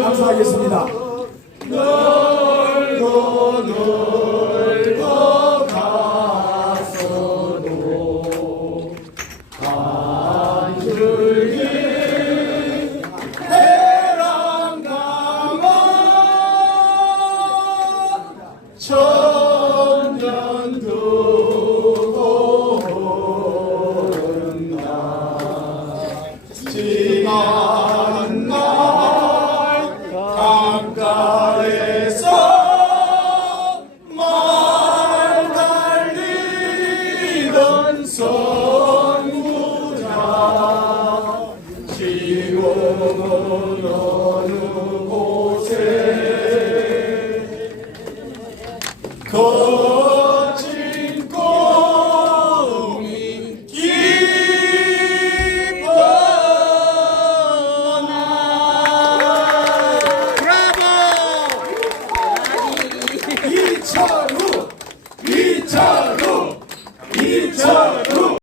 감사하겠습니다. 지난 날 강가에서 말 달리던 선구자 지금은 어느 곳에? 거